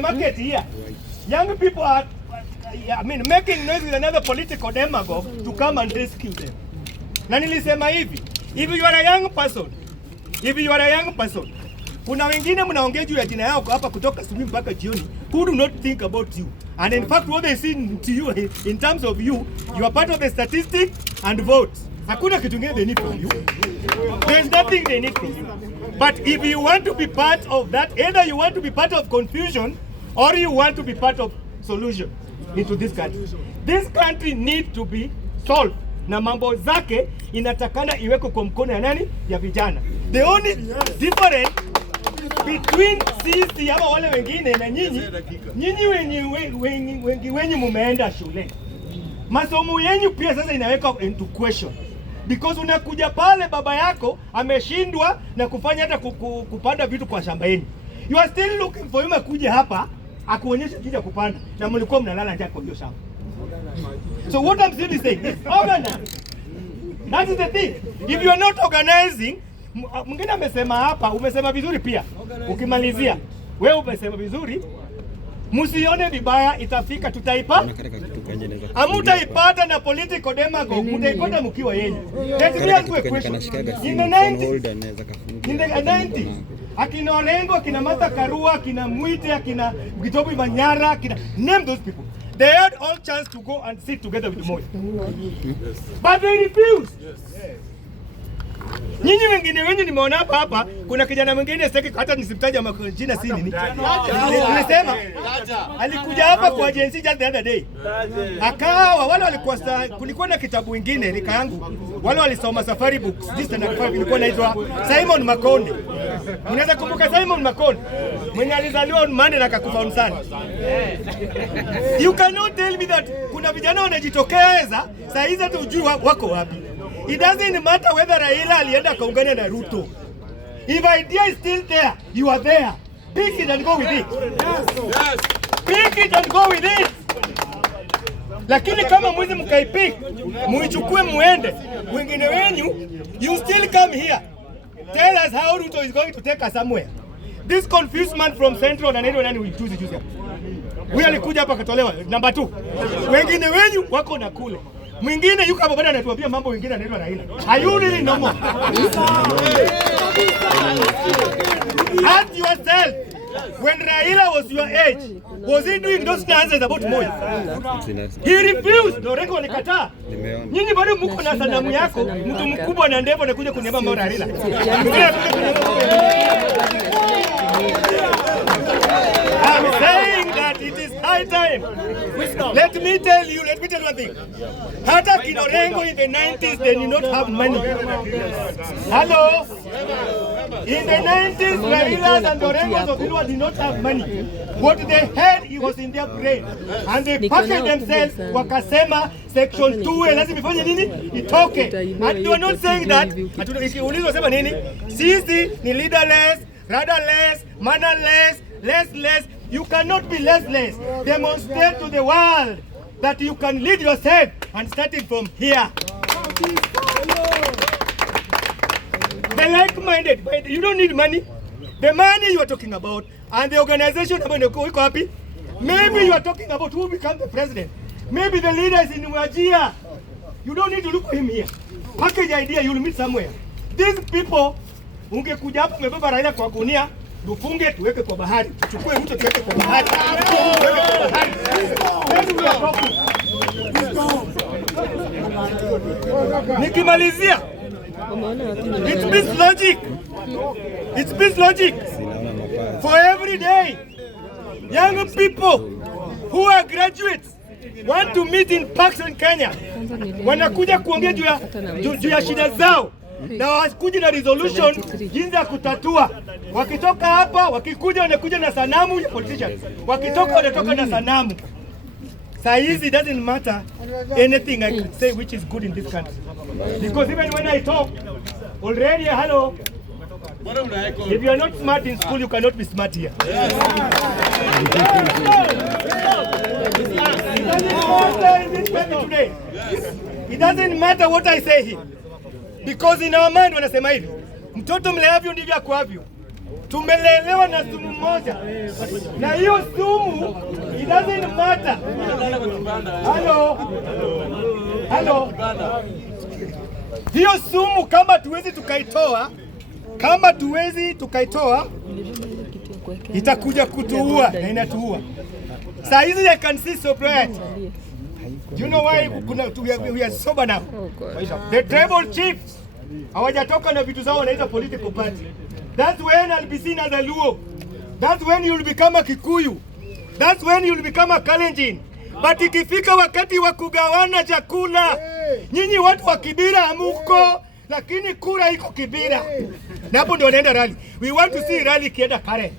market here. Young people are, making noise with another political demagogue to come and rescue them. Na nilisema hivi, if you are a young person, kuna wengine mnaongea juu ya jina yako hapa kutoka asubuhi mpaka jioni, who do not think about you. And in fact, what they see to you in terms of you are part of the statistic and votes. Hakuna kitu kingine they need from you. There's nothing they need from you. But if you want to be part of that, either you want to be part of confusion or you want to be part of solution into this country. This country needs to be solved. Na mambo zake inatakana iweko kwa mkono ya nani? Ya vijana. The only difference between sisi ama wale wengine na nyinyi wengi mumeenda shule. Masomo yenu pia sasa inaweka into question. Because unakuja pale baba yako ameshindwa na kufanya hata kupanda vitu kwa shamba yenu. You are still looking for him akuje hapa akuonyesha jinsi ya kupanda na mlikuwa mnalala njaa kwa hiyo shamba. So what I'm simply saying is organize. That is the thing. If you are not organizing, mwingine amesema hapa, umesema vizuri pia. Ukimalizia, wewe umesema vizuri. Msione vibaya, itafika tutaipa. Amutaipata na political demagogue, mutaipata mkiwa yenu. Let me ask you a question. In the 90s, akina Orengo, akina Martha Karua, akina Mwite, akina Gitobi Manyara, akina name those people. They had all chance to go and sit together with Moi. But they refused. Nyinyi wengine wenyu nimeona hapa kuna kijana mwingine sitaki hata nisiptaje jina si nini. Nilisema alikuja hapa kwa agency just the other day. Akawa wale walikuwa kulikuwa na kitabu kingine rika yangu. Wale walisoma Safari Books. This standard 5 ilikuwa inaitwa Simon Makonde. Mnaweza kumbuka Simon Makonde? Mwenye alizaliwa on Monday na akakufa on Sunday. You cannot tell me that kuna vijana wanajitokeza saa hizi hata ujui wako wapi. It doesn't matter whether Raila alienda kaungana na Ruto. If idea is still there, you are there. Pick it and go with it. Yes. Pick it and go with it. Lakini kama mwizi mkaipik, muichukue muende, wengine wenyu, you still come here. Tell us how Ruto is going to take us somewhere. This confused man from Central na nani will choose. Huyu alikuja hapa katolewa number 2. Wengine wenyu wako na kule. Mwingine yuko hapa bado anatuambia mambo mengine anaitwa Raila. Are you really normal? Ask yourself, when Raila was your age, was he doing those nonsense about Moi? He refused. Orengo alikataa. Nyinyi bado mko na sanamu yako, mtu mkubwa na ndevu anakuja kuniambia mambo ya Raila. I'm saying that it is high time. Let me tell you one thing. Hata Orengo in the 90s, they did not have money. Hello? In the 90s, Raila and Orengos of Ilwa did not have money. What they had, it was in their brain. And they packaged themselves, wakasema, section 2, lazima ifanye nini? Itoke. And they were not saying that, ulizo wasema nini? Sisi ni leaderless, rudderless, mannerless, less. You cannot be less. Demonstrate to the world that you can lead yourself and starting from here. The like-minded, you don't need money. The money you are talking about and the organization iko happy. Maybe you are talking about who become the president. Maybe the leader is in Wajia. You don't need to look for him here. Package idea, you will meet somewhere. These people, ungekuja hapa umebeba Raila kwa gunia, tufunge tuweke kwa bahari. Tuchukue mtu tuweke kwa bahari. Nikimalizia, it means logic. For every day, young people who are graduates want to meet in parks in Kenya. Wanakuja kuongea juu ya shida zao. Na wasikuja na resolution jinsi ya kutatua. Wakitoka hapa, wakikuja wanakuja na sanamu ya politicians. Wakitoka wanatoka na sanamu. Saa hizi it doesn't matter anything I can say which is good in this country. Because even when I talk, already, hello, if you are not smart in school, you cannot be smart here. It doesn't matter what I say here. Because in our mind wanasema hivi, mtoto umleavyo ndivyo akuavyo. tumelelewa na sumu moja, na hiyo sumu it doesn't matter. Hello. Hiyo sumu kama tuwezi tukaitoa, itakuja kutuua na inatuua. Saa hizi I can see sobriety. Do you know why we are sober now? The tribal chiefs hawajatoka na vitu zao, wanaita political party. That's when I'll be seen as a Luo. That's when you'll become a Kikuyu. That's when you'll become a Kalenjin. But ikifika wakati wa kugawana chakula, nyinyi watu wa Kibira hamuko, lakini kura iko Kibira. Na hapo ndio wanaenda rally. We want to see rally kienda Karen.